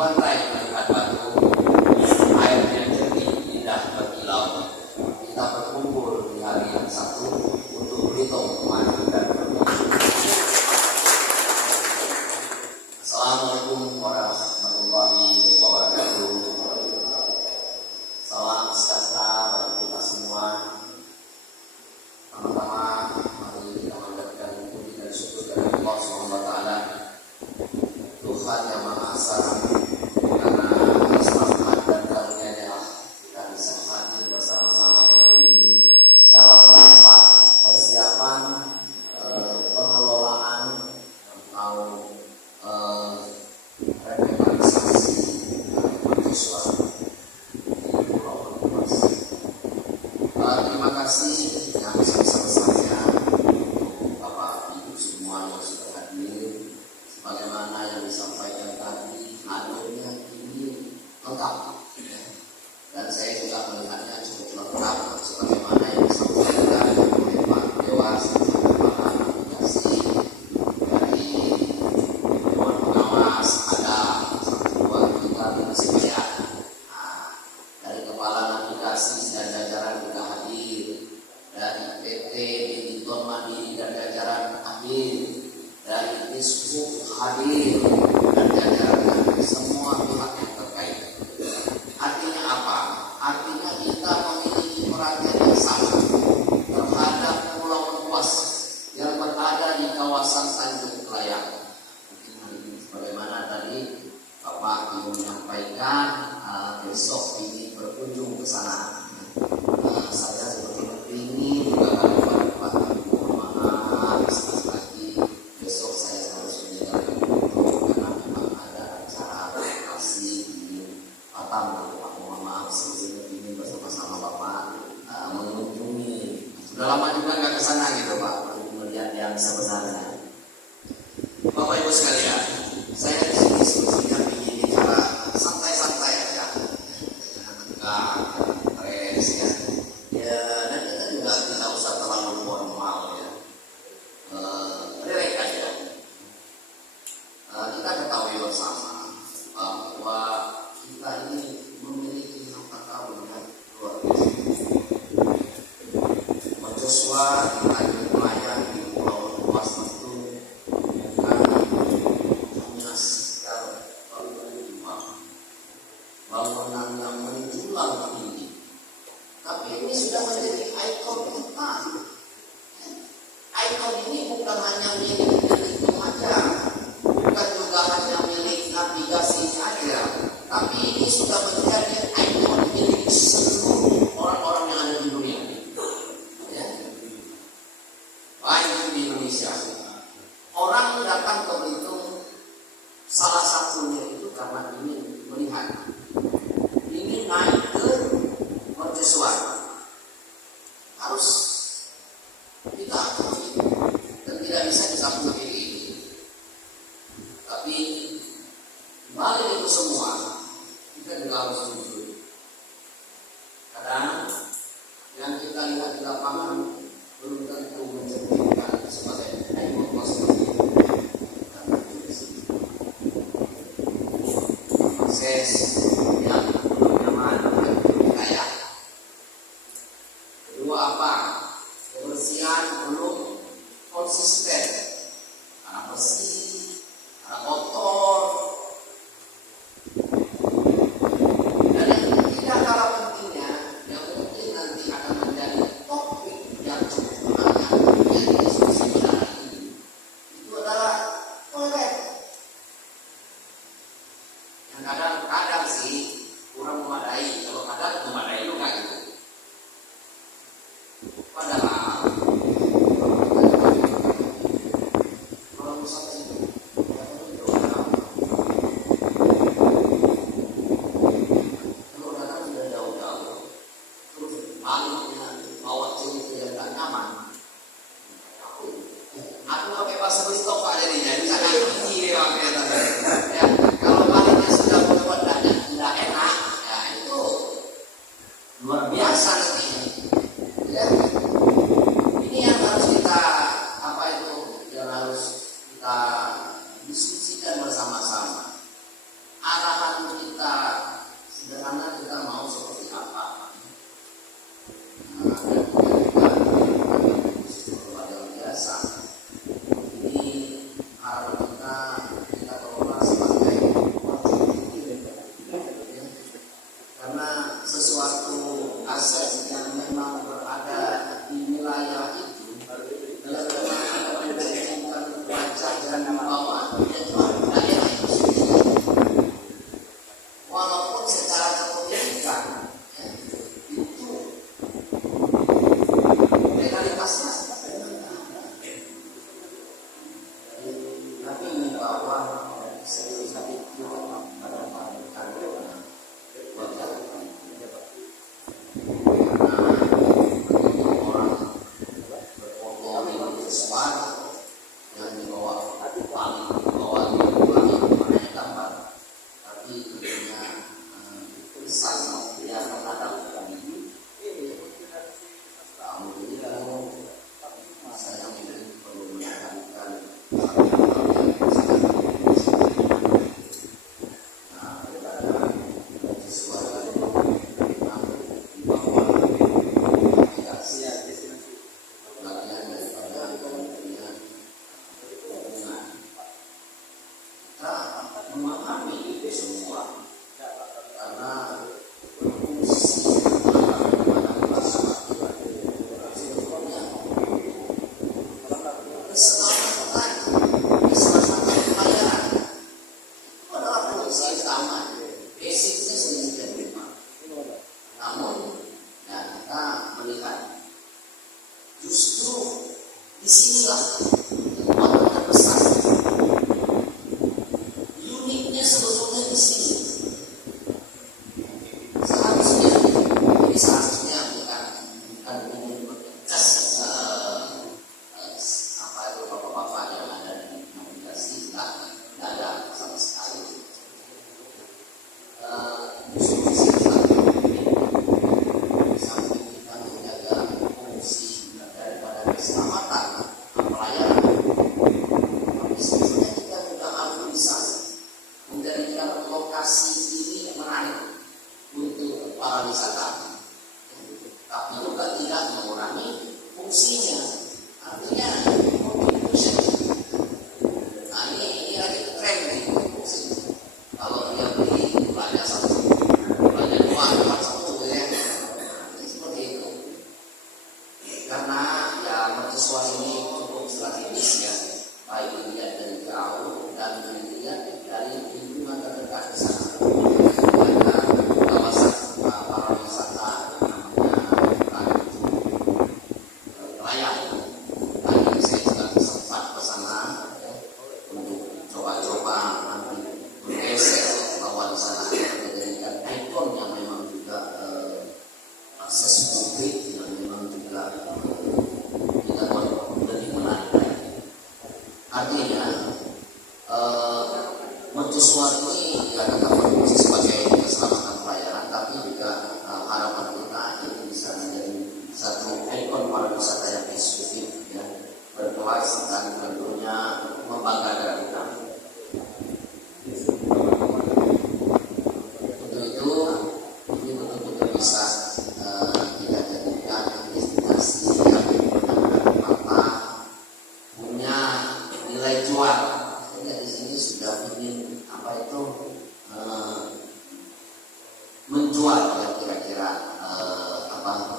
pantai melihat batu, airnya jernih, indah berkilau. Kita berkumpul di hari yang satu untuk berhitung maju dan bermimpi. Assalamualaikum warahmatullahi wabarakatuh. Salam sejahtera bagi kita semua. Pertama-tama mari kita panjatkan puji dan syukur dari Allah SWT, Tuhan yang Maha Esa, karena atas rahmat dan karunia-Nya kita bisa hadir bersama-sama di sini dalam rangka persiapan pengelolaan atau revitalisasi mahasiswa di Pulau Banyumas. Terima kasih yang sebesar-besarnya Bapak Ibu semua yang sudah hadir. Sebagaimana yang disampaikan tadi, hadirnya ini lengkap, dan saya juga melihatnya cukup lengkap sebagaimana yang disampaikan oleh Pak Dewas tentang aplikasi dari Dewan Pengawas, ada 1, 2, 3 dan sebagainya. Dari kepala navigasi dan jajaran juga hadir, dari PT Editor Mandiri dan jajaran hadir, dari Disbuk hadir dan jajaran, semua pihak yang terkait. Artinya apa? Artinya kita memiliki perhatian yang sama terhadap Pulau Luas yang berada di kawasan Tanjung Kelayang. Mungkin hari ini sebagaimana tadi Bapak Ibu menyampaikan, besok ini berkunjung ke sana. Saya seperti ini juga Bapak Ibu maaf lagi, besok saya harus menjalankan itu karena memang ada acara lokasi di Batam. Mohon maaf sebelumnya ini bersama-sama Bapak mengunjungi. Sudah lama juga nggak ke sana gitu Pak, melihat yang sebenarnya. Bapak Ibu sekalian, saya di sini sebetulnya ingin bicara santai-santai aja, nggak stres ya, dan kita juga tidak usah terlalu formal ya, relax aja. Kita ketahui bersama bahwa kita ini memiliki harta karun yang luar biasa. Mercusuar di Tanjung Kelayang di Pulau Luas itu bukan hanya sekedar bangunan yang menjulang tinggi, tapi ini sudah menjadi ikon kita. Ikon ini bukan hanya milik itu saja, bukan juga hanya milik navigasi saja, tapi ini sudah menjadi ikon milik seluruh orang-orang yang ada di dunia. Ya. Baik di Indonesia, orang datang ke Belitung salah satunya itu karena ingin melihat, ingin naik ke mercusuar. Harus kita akui dan tidak bisa disambung ini. Tapi balik itu semua kita juga harus jujur. Kadang yang kita lihat di lapangan belum tentu mencerminkan sebagai ikon seperti itu. Proses yang belum nyaman dan kaya. Kedua apa? Kebersihan belum konsisten, karena bersih, karena kotor. Dan yang ketiga kalah pentingnya, yang mungkin nanti akan menjadi topik yang cukup menarik yang diskusi pada hari ini, itu adalah toilet. Yang kadang-kadang sih kurang memadai, kalau kadang memadai juga gitu. Padahal kalau misalnya itu kalau datang sudah jauh-jauh, terus baliknya bawa cewek yang tak nyaman, aku pakai bahasa stop pak jadinya, bisa kunci ya pakai tadi. Ya, kalau baliknya sudah membuat tidak enak, ya itu luar biasa nanti. Ya, ini yang harus kita yang harus kita diskusikan bersama-sama. Arahan bapak-bapak yang ada di navigasi tidak ada sama sekali. Justru sampai kita menjaga fungsi daripada keselamatan pelayanan, sebetulnya kita juga harus bisa menjadikan lokasi ini menarik untuk para wisata, tapi juga tidak mengurangi fungsinya. Artinya contribution. Nah ini lagi tren nih fungsinya. Kalau dia beli banyak satu, banyak dua, empat satu ya, seperti itu. Karena ya mercusuar ini cukup strategis ya, baik dilihat dari jauh dan dilihat dari lingkungan terdekat di sana. Ada kawasan para wisata namanya Raya. Tadi saya juga sempat ke sana ya, untuk coba-coba nanti bergeser bahwa di sana dijadikan ikon yang memang juga akses publik yang memang juga kita buat lebih menarik. Artinya mercusuar ini tidak dapat berfungsi sebagai keselamatan pelayaran, tapi juga harapan kita ini bisa menjadi satu ikon pariwisata yang eksklusif ya, berkelas dan tentunya membanggakan kita. Untuk itu ini betul-betul bisa kita jadikan destinasi yang benar-benar punya nilai jual. Sehingga di sini sudah ingin menjual ya kira-kira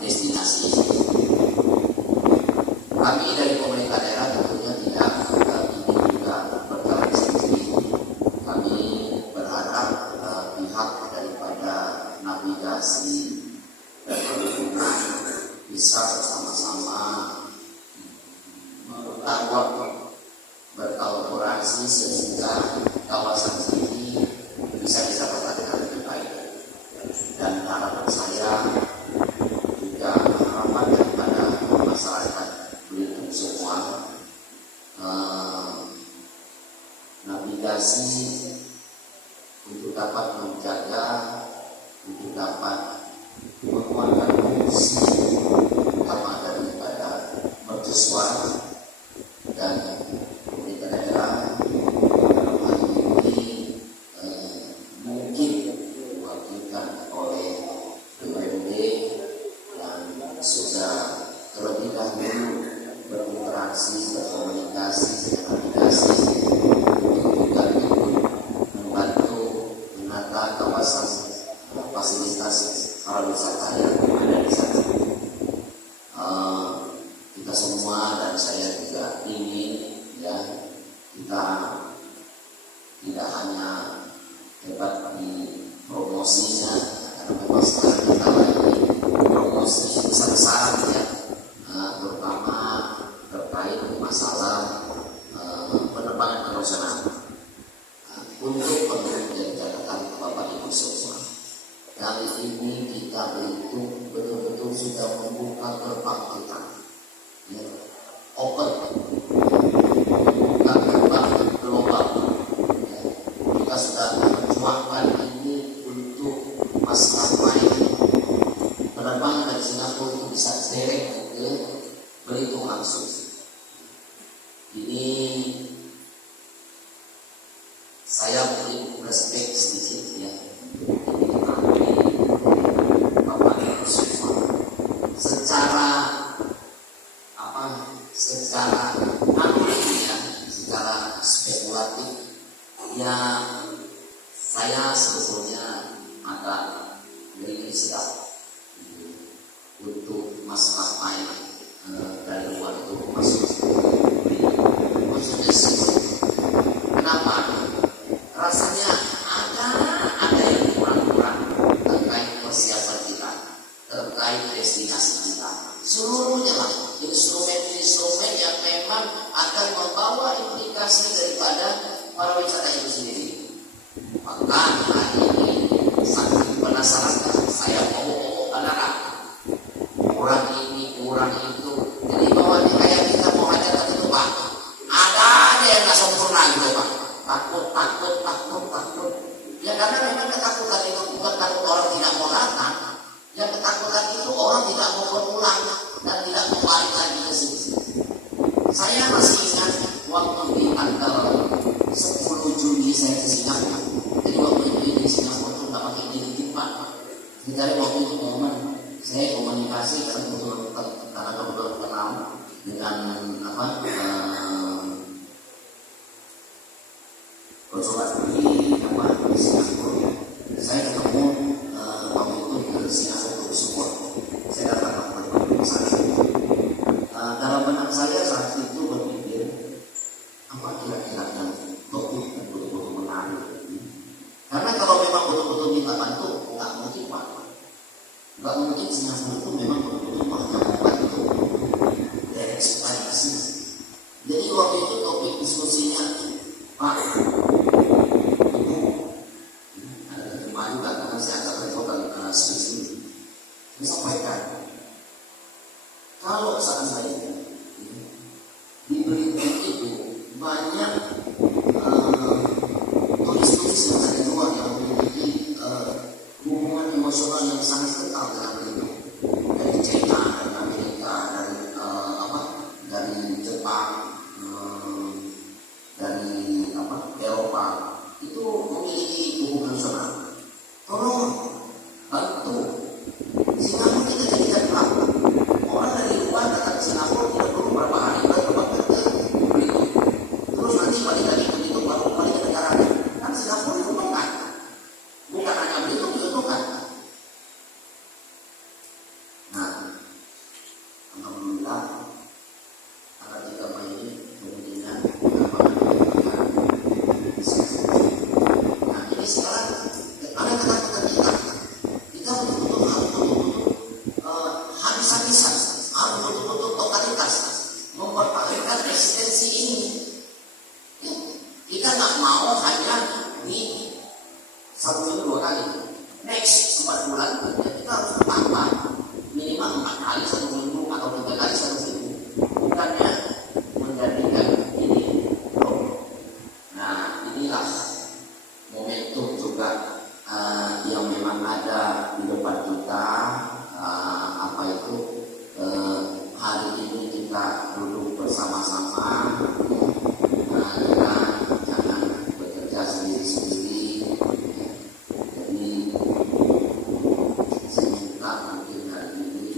destinasi. Kami dari pemerintah daerah tentunya tidak ingin juga berjalan sendiri. Kami berharap pihak daripada navigasi dan perhubungan bisa bersama-sama berkolaborasi sehingga kawasan ini bisa diselamatkan dengan lebih baik. Dan harapan saya juga harapan daripada masyarakat Belitung semua, navigasi untuk dapat menjaga, untuk dapat menguatkan fungsi utama daripada mercusuar dan pemerintah daerah dalam hal ini mungkin diwakilkan oleh BUMD dan sudah terlebih dahulu berinteraksi, berkomunikasi dengan navigasi untuk juga ikut membantu menata kawasan fasilitas pariwisata yang ada di sana. Kita semua dan saya juga ingin ya kita tidak hanya hebat di promosinya, karena memang sekarang kita lagi promosi besar-besaran ya, terutama terkait masalah penerbangan internasional. Untuk menjadi catatan Bapak Ibu semua, kali ini kita betul-betul sudah membuka gerbang kita. Ya, open, bukan gerbang global. Ya, kita sudah memperjuangkan ini untuk maskapai penerbangan dari Singapura itu bisa direct ke Belitung langsung. Ini saya beri respect sedikit ya. Ini kami Bapak Ibu semua secara secara spekulatif ya, saya sebetulnya agak ngeri sedap untuk maskapai dari luar itu masuk. Maksudnya sih, kenapa? Rasanya ada yang kurang-kurang terkait persiapan kita, terkait destinasi kita. Seluruhnya lah instrumen-instrumen yang memang akan membawa implikasi daripada pariwisata itu sendiri. Maka hari ini saking penasaran saya mau anak kurang ini kurang itu, jadi bahwa kayak kita mau hajatan itu Pak, waktu di tanggal 10 Juni saya ke Singapura. Jadi waktu itu di Singapura itu nggak pakai izin Pak. Jadi waktu itu momen saya komunikasi karena kebetulan kenal dengan konsulat di Singapura. Saya ketemu waktu itu di Singapura untuk support. Saya datang ke sana. Dalam benak saya saat itu berpikir apa kira-kira yang topik dan betul-betul menarik. Karena kalau memang betul-betul minta bantu, nggak mungkin Pak. Nggak mungkin Singapura itu memang betul-betul hanya membantu dari eksploitasi. Jadi waktu itu topik diskusinya Pak, ada terima juga karena saya agak bertobat sedikit. Disampaikan kalau seandainya di Belitung itu banyak turis-turis yang dari luar yang memiliki hubungan emosional yang sangat kental dengan Belitung, dari China, dari Amerika, dari Jepang, dari Eropa, itu memiliki hubungan emosional. Tolong bantu Singapura kita jadikan hub. Orang dari luar datang ke Singapura tidak perlu berapa hari berobat ke Belitung. Terus nanti balik lagi ke Belitung baru balik ke negaranya. Kan Singapura diuntungkan. Bukan hanya Belitung diuntungkan. Nah, alhamdulillah anak kita ini kemudian nah ini sekarang ada kata-kata kita betul-betul habis-habisan, harus betul-betul totalitas mempertahankan eksistensi ini. Kita nggak mau hanya di 1 2 kali, next 4 bulan kita harus tambah minimal 4 kali 1 minggu atau 3 kali 1 minggu, bukannya menjadikan ini loh. Nah inilah momentum juga yang memang ada di depan kita. Hari ini kita duduk bersama-sama, jangan bekerja sendiri-sendiri. Jadi saya minta mungkin hari ini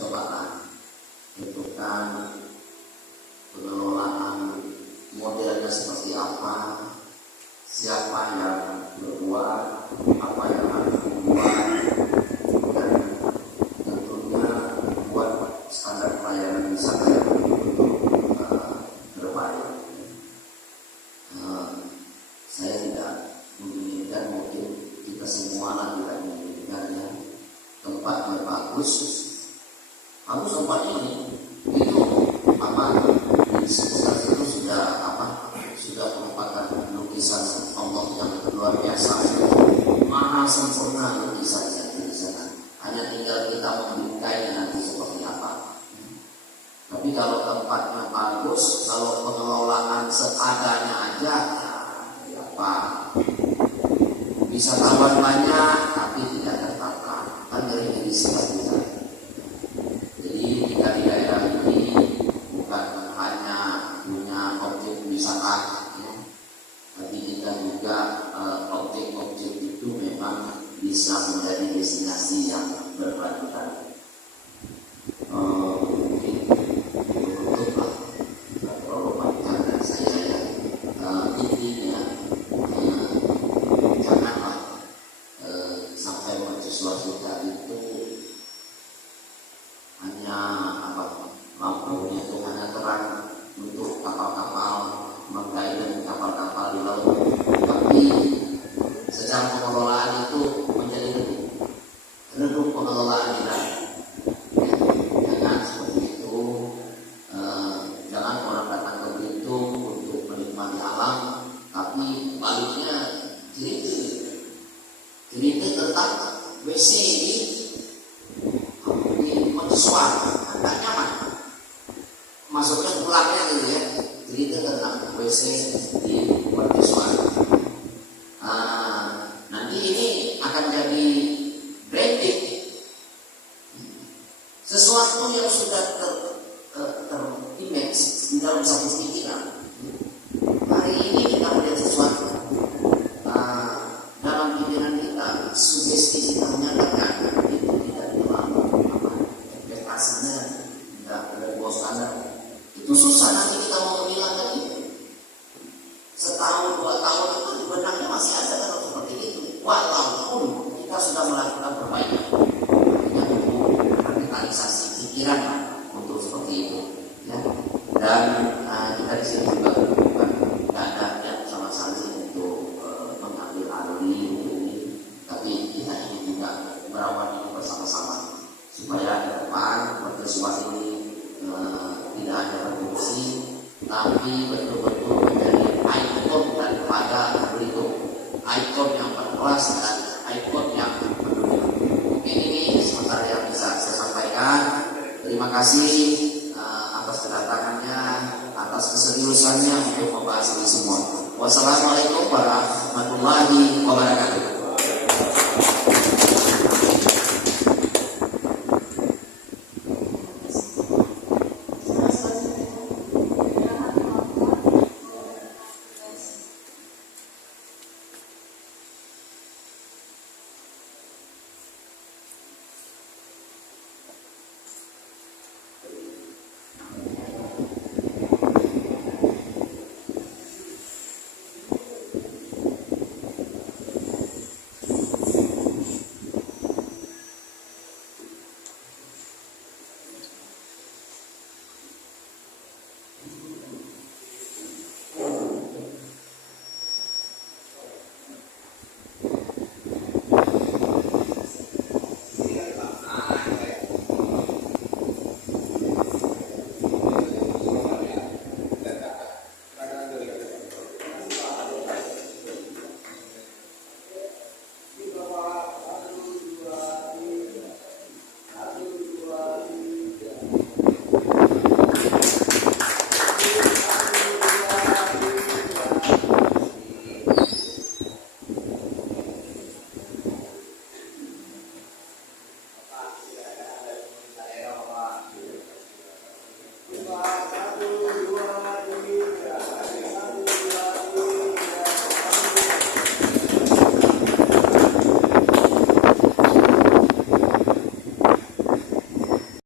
cobalah tentukan pengelolaan modelnya seperti apa, siapa yang berbuat, apa yang harus dibuat, dan tentunya buat standar pelayanan wisata yang betul-betul terbaik. Saya tidak menginginkan, mungkin kita semua tidak menginginkannya tempatnya bagus. Kamu sempat ini itu di sekitar itu sudah merupakan lukisan Allah yang luar biasa, maha sempurna lukisannya di sana. Hanya tinggal kita membingkainya nanti seperti apa. Tapi kalau tempatnya bagus, kalau pengelolaan seadanya aja, wisatawan banyak tapi tidak tertata, kan dari sifat kita. Jadi kita di daerah ini bukan hanya punya objek wisata, tapi kita juga objek-objek itu memang bisa menjadi destinasi yang berkelanjutan. Mungkin tutuplah kalau panjang saya intinya janganlah sampai mercusuar kita itu hanya lampunya itu hanya terang untuk kapal-kapal menggunakan kapal-kapal di laut, tapi secara pengelolaan itu menjadi redup pengelolaan kita. Jangan seperti itu. Jangan orang datang ke Belitung untuk menikmati alam, tapi baliknya cerita tentang WC di mercusuar, nggak nyaman. Masuknya pulangnya gitu ya, cerita tentang WC di mercusuar. Nanti ini akan jadi branding, sesuatu yang sudah terimage di dalam satu pikiran. walaupun kita sudah melakukan perbaikan, artinya untuk revitalisasi pikiran untuk seperti itu, ya. Dan kita di sini juga bukan tidak ada yang sama sekali untuk mengambil alih ini, tapi kita ingin juga merawat ini bersama-sama supaya ke depan mercusuar ini tidak hanya berfungsi, tapi betul-betul menjadi ikon daripada Belitung, ikon yang berkelas dan ikon yang peduli. Mungkin ini sementara yang bisa saya sampaikan. Terima kasih atas kedatangannya, atas keseriusannya untuk membahas ini semua. Wassalamualaikum warahmatullahi wabarakatuh.